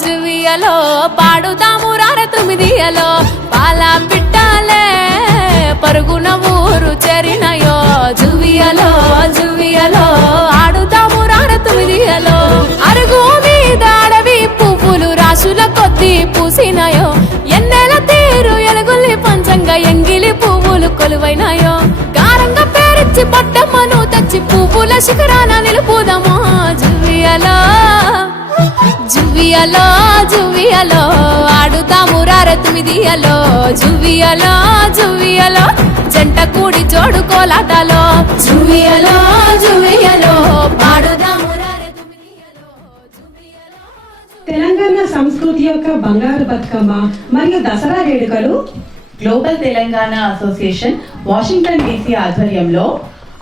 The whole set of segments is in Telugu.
జువియలో పాడుదాము రార తొమ్మిదియలో పాల పిట్టాలే పరుగున ఊరు చెరినయో జువియలో జువియలో ఆడుదాము రార తొమ్మిదియలో అరుగు మీద అడవి పువ్వులు రాసుల కొద్ది పూసినాయో ఎన్నెల తీరు ఎలుగుల్లి పంచంగా ఎంగిలి పువ్వులు కొలువైనాయో గారంగా పేరిచ్చి పట్టమ్మను తెచ్చి పువ్వుల శిఖరాన నిలుపుదమో జువియలో జువియలో జువియలో ఆడుతాము రార తొమ్మిదియలో జువియలో జువియలో జంట కూడి జోడు కోలాటలో జువియలో జువియలో పాడుదాము రార తొమ్మిదియలో జువియలో. తెలంగాణ సంస్కృతి యొక్క బంగారు బతుకమ్మ మరియు దసరా వేడుకలు global Telangana association Washington DC ఆధ్వర్యంలో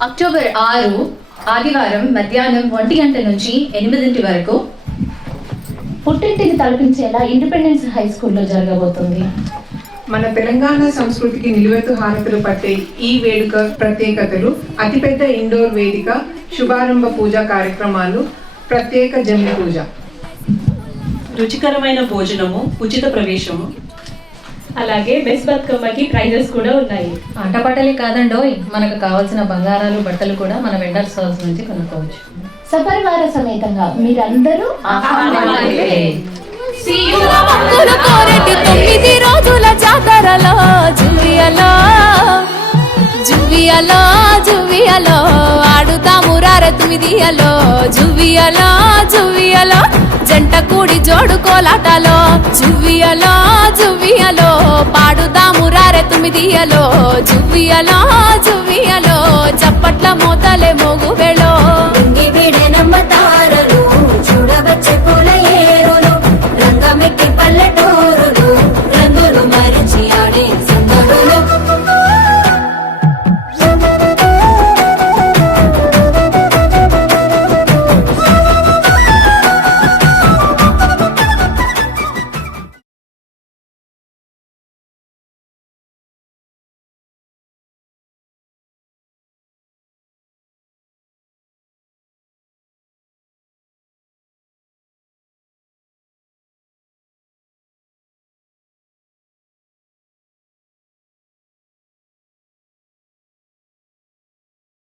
అక్టోబర్ 6 ఆదివారం మధ్యాహ్నం 1 గంట నుంచి 8 వరకు పుట్టింటిని తలపించేలా ఇండిపెండెన్స్ హై స్కూల్లో జరగబోతుంది. మన తెలంగాణ సంస్కృతికి నిలువెత్తు హారతులు పట్టే ఈ వేడుక ప్రత్యేకతలు అతిపెద్ద ఇండోర్ వేదిక, శుభారంభ పూజా కార్యక్రమాలు, ప్రత్యేక జమ్మి పూజ, రుచికరమైన భోజనము, ఉచిత ప్రవేశము, అలాగే బెస్ట్ బతుకమ్మకి ప్రైజెస్ కూడా ఉన్నాయి. ఆటపాటలే కాదండోయ్, మనకు కావాల్సిన బంగారాలు బట్టలు కూడా మన వెండర్ స్టాల్స్ నుంచి కొనుక్కోవచ్చు. సపరివార సమేతంగా మీరందరూ కోరెటి 9 రోజుల జాతరలో జువియలో జువియలో జువియలో ఆడుతాము రార తొమ్మిదియలో జువియలో జువియలో జంట కూడి జోడు కోలాటలో జువియలో జువియలో పాడుదాము రార తొమ్మిదియలో జువియలో జువియలో చప్పట్ల మోతలే మోగు